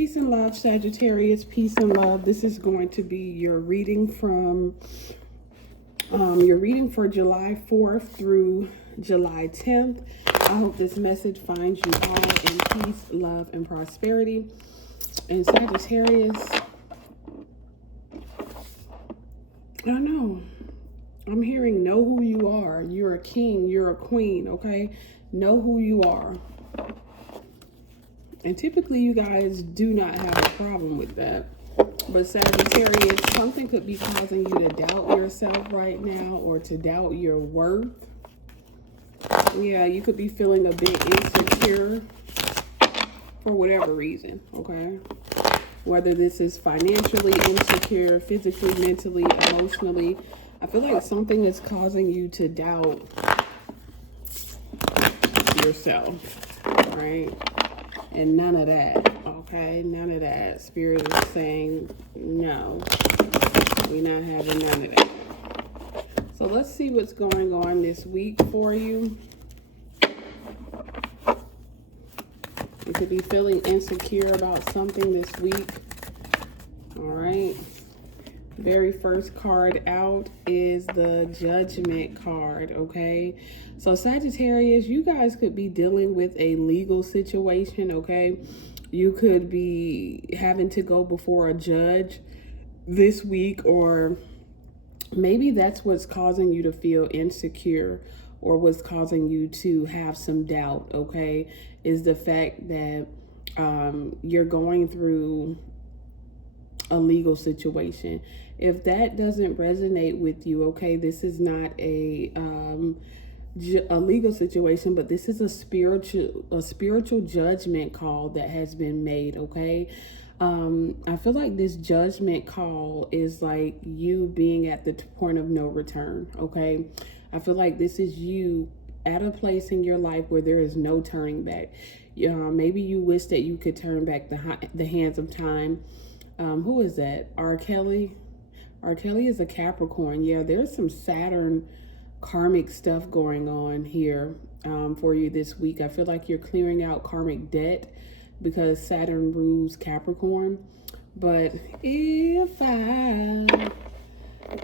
Peace and love, Sagittarius. Peace and love. This is going to be your reading from for July 4th through July 10th. I hope this message finds you all in peace, love, and prosperity. And Sagittarius, I don't know. I'm hearing know who you are. You're a king. You're a queen, okay? Know who you are. And typically you guys do not have a problem with that. But Sagittarius, something could be causing you to doubt yourself right now or to doubt your worth. Yeah, you could be feeling a bit insecure for whatever reason, okay? Whether this is financially insecure, physically, mentally, emotionally. I feel like something is causing you to doubt yourself, right? And none of that, okay? None of that. Spirit is saying, no, we're not having none of that. So let's see what's going on this week for you. You could be feeling insecure about something this week. All right. Very first card out is the Judgment card, okay? So Sagittarius, you guys could be dealing with a legal situation, okay? You could be having to go before a judge this week, or maybe that's what's causing you to feel insecure or what's causing you to have some doubt, okay? Is the fact that you're going through a legal situation. If that doesn't resonate with you, okay, this is not a legal situation, but this is a spiritual judgment call that has been made, okay? I feel like this judgment call is like you being at the point of no return, okay? I feel like this is you at a place in your life where there is no turning back. Maybe you wish that you could turn back the hands of time. Who is that? R. Kelly? R. Kelly is a Capricorn. Yeah, there's some Saturn karmic stuff going on here for you this week. I feel like you're clearing out karmic debt because Saturn rules Capricorn. But if I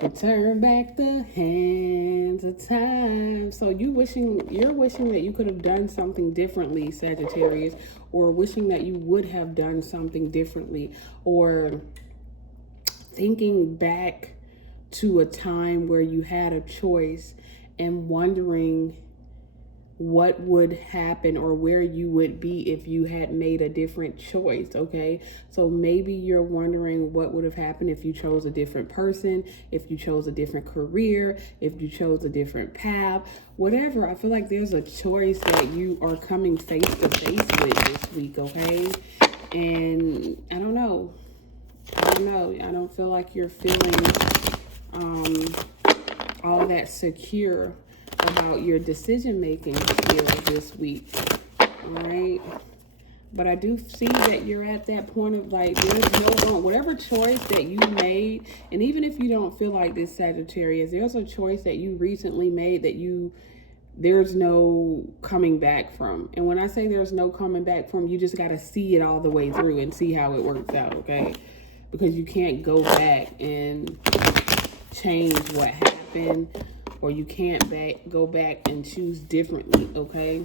could turn back the hands of time. So you're wishing that you could have done something differently, Sagittarius, or wishing that you would have done something differently, or thinking back to a time where you had a choice and wondering what would happen or where you would be if you had made a different choice, okay? So maybe you're wondering what would have happened if you chose a different person, if you chose a different career, if you chose a different path, whatever. I feel like there's a choice that you are coming face to face with this week, okay? And I don't know. I don't feel like you're feeling all that secure about your decision making skills this week. All right, but I do see that you're at that point of like, there's no whatever choice that you made, and even if you don't feel like this, Sagittarius, there's a choice that you recently made that there's no coming back from. And when I say there's no coming back from, you just got to see it all the way through and see how it works out, okay? Because you can't go back and change what happened, or you can't go back and choose differently, okay?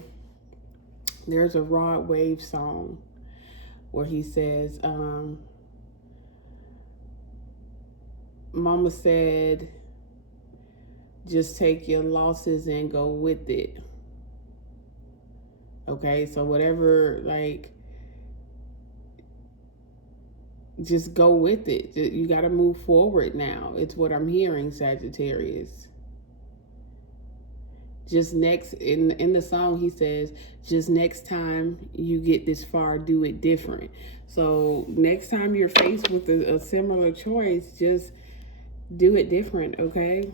There's a Rod Wave song where he says, Mama said, just take your losses and go with it. Okay, so whatever, like, just go with it. You got to move forward now. It's what I'm hearing, Sagittarius. Just next, in the song, he says, just next time you get this far, do it different. So next time you're faced with a similar choice, just do it different, okay?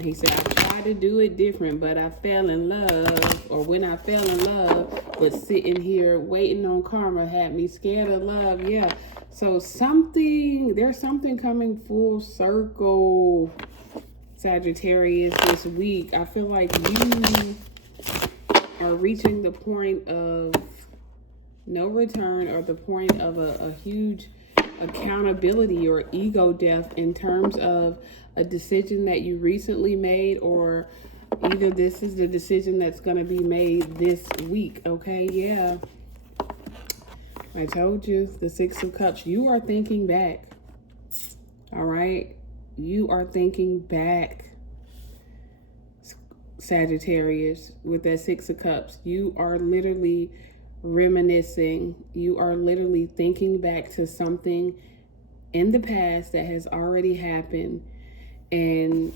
He said, I tried to do it different, but I fell in love. Or when I fell in love, but sitting here waiting on karma had me scared of love. Yeah. So there's something coming full circle, Sagittarius, this week. I feel like you are reaching the point of no return, or the point of a huge accountability or ego death in terms of a decision that you recently made, or either this is the decision that's going to be made this week. Okay, yeah. I told you, the Six of Cups. You are thinking back. All right? You are thinking back, Sagittarius, with that Six of Cups. You are literally reminiscing. You are literally thinking back to something in the past that has already happened, and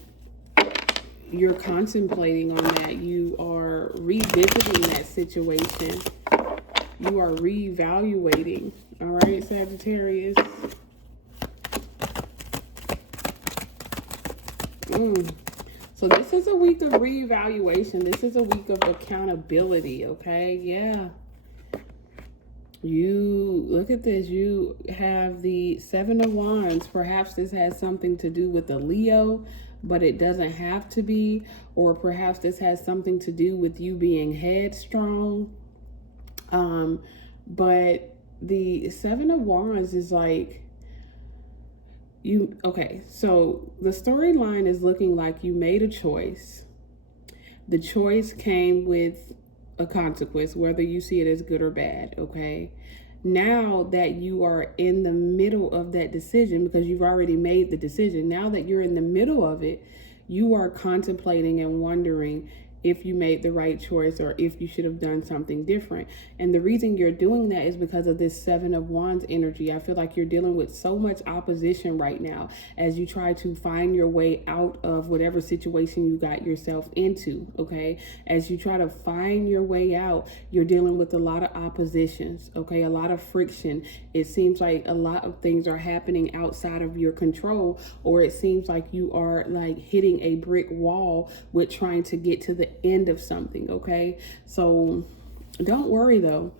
you're contemplating on that. You are revisiting that situation. You are reevaluating. All right, Sagittarius. So this is a week of reevaluation. This is a week of accountability, okay? Yeah. You, look at this. You have the Seven of Wands. Perhaps this has something to do with the Leo, but it doesn't have to be. Or perhaps this has something to do with you being headstrong. But the Seven of Wands is like, okay, so the storyline is looking like you made a choice. The choice came with a consequence, whether you see it as good or bad, okay? Now that you are in the middle of that decision, because you've already made the decision, now that you're in the middle of it, you are contemplating and wondering if you made the right choice or if you should have done something different. And the reason you're doing that is because of this Seven of Wands energy. I feel like you're dealing with so much opposition right now as you try to find your way out of whatever situation you got yourself into, okay? As you try to find your way out, you're dealing with a lot of oppositions, okay? A lot of friction. It seems like a lot of things are happening outside of your control, or it seems like you are like hitting a brick wall with trying to get to the end of something, okay? So don't worry though.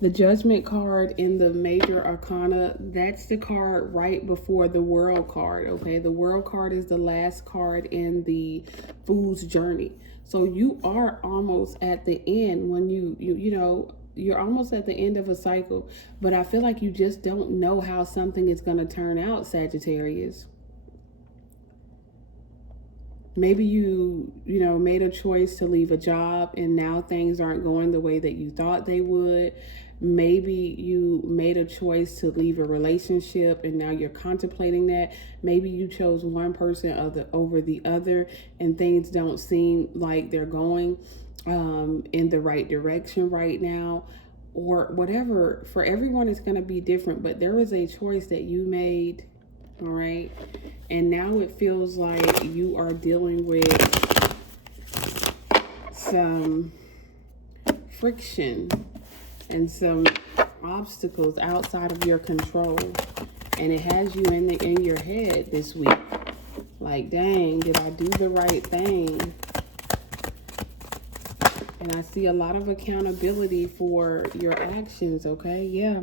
The Judgment card in the Major Arcana, that's the card right before the World card, okay? The World card is the last card in the Fool's Journey. So you are almost at the end when you know, you're almost at the end of a cycle, but I feel like you just don't know how something is going to turn out, Sagittarius. Maybe you made a choice to leave a job and now things aren't going the way that you thought they would. Maybe you made a choice to leave a relationship and now you're contemplating that. Maybe you chose one person over the other and things don't seem like they're going in the right direction right now, or whatever. For everyone, it's going to be different, but there was a choice that you made. All right. And now it feels like you are dealing with some friction and some obstacles outside of your control. And it has you in your head this week. Like, dang, did I do the right thing? And I see a lot of accountability for your actions, okay? Yeah.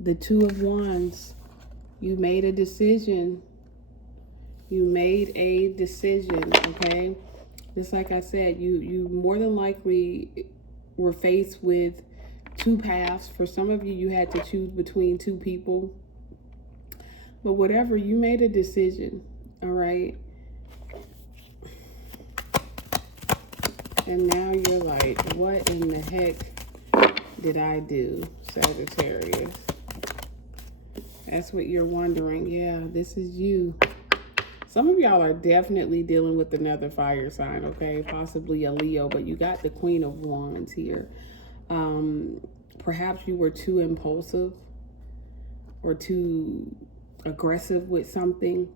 The Two of Wands. You made a decision. You made a decision, okay? Just like I said, you more than likely were faced with two paths. For some of you, you had to choose between two people. But whatever, you made a decision, all right? And now you're like, what in the heck did I do, Sagittarius? That's what you're wondering. Yeah, this is you. Some of y'all are definitely dealing with another fire sign, okay? Possibly a Leo, but you got the Queen of Wands here. Perhaps you were too impulsive or too aggressive with something.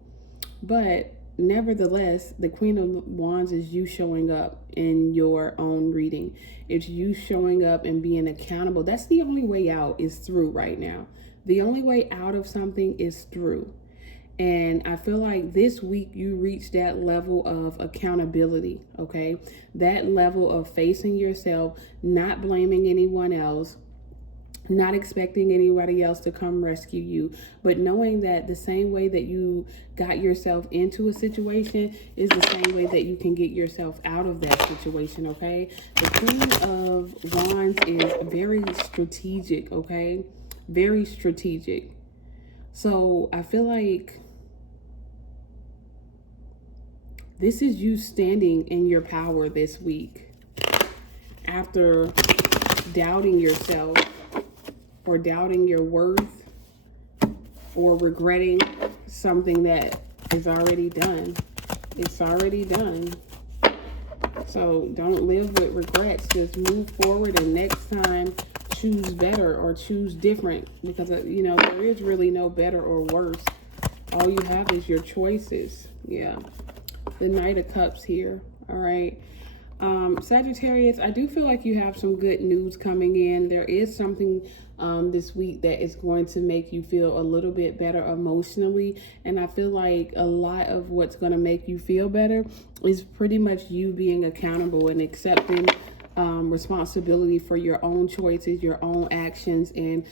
But nevertheless, the Queen of Wands is you showing up in your own reading. It's you showing up and being accountable. That's the only way out, is through right now. The only way out of something is through. And I feel like this week you reached that level of accountability, okay? That level of facing yourself, not blaming anyone else, not expecting anybody else to come rescue you, but knowing that the same way that you got yourself into a situation is the same way that you can get yourself out of that situation, okay? The Queen of Wands is very strategic, okay? Very strategic. So I feel like this is you standing in your power this week after doubting yourself or doubting your worth or regretting something that is already done. It's already done. So don't live with regrets. Just move forward, and next time choose better or choose different, because you know, there is really no better or worse. All you have is your choices. Yeah. The Knight of Cups here. All right. Sagittarius, I do feel like you have some good news coming in. There is something this week that is going to make you feel a little bit better emotionally. And I feel like a lot of what's going to make you feel better is pretty much you being accountable and accepting responsibility for your own choices, your own actions, and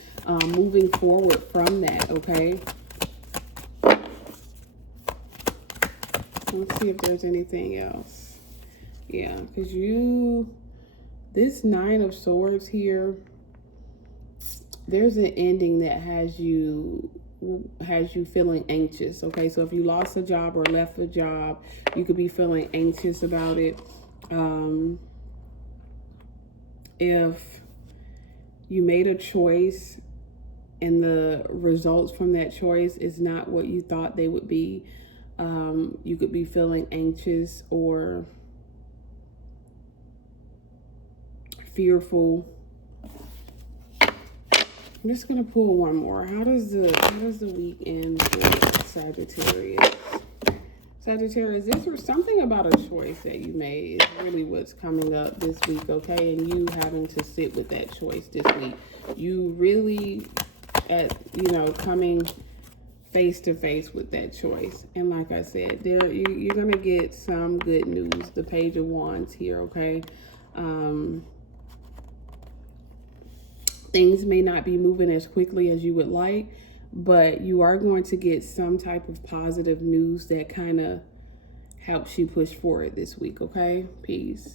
moving forward from that, okay? Let's see if there's anything else. Yeah, because this Nine of Swords here, there's an ending that has you feeling anxious, okay? So if you lost a job or left a job, you could be feeling anxious about it. If you made a choice and the results from that choice is not what you thought they would be, you could be feeling anxious or fearful. I'm just gonna pull one more. How does the week end for Sagittarius? Sagittarius, this was something about a choice that you made is really what's coming up this week, okay? And you having to sit with that choice this week. You really coming face to face with that choice. And like I said, you're gonna get some good news. The Page of Wands here, okay? Things may not be moving as quickly as you would like, but you are going to get some type of positive news that kind of helps you push forward this week, okay? Peace.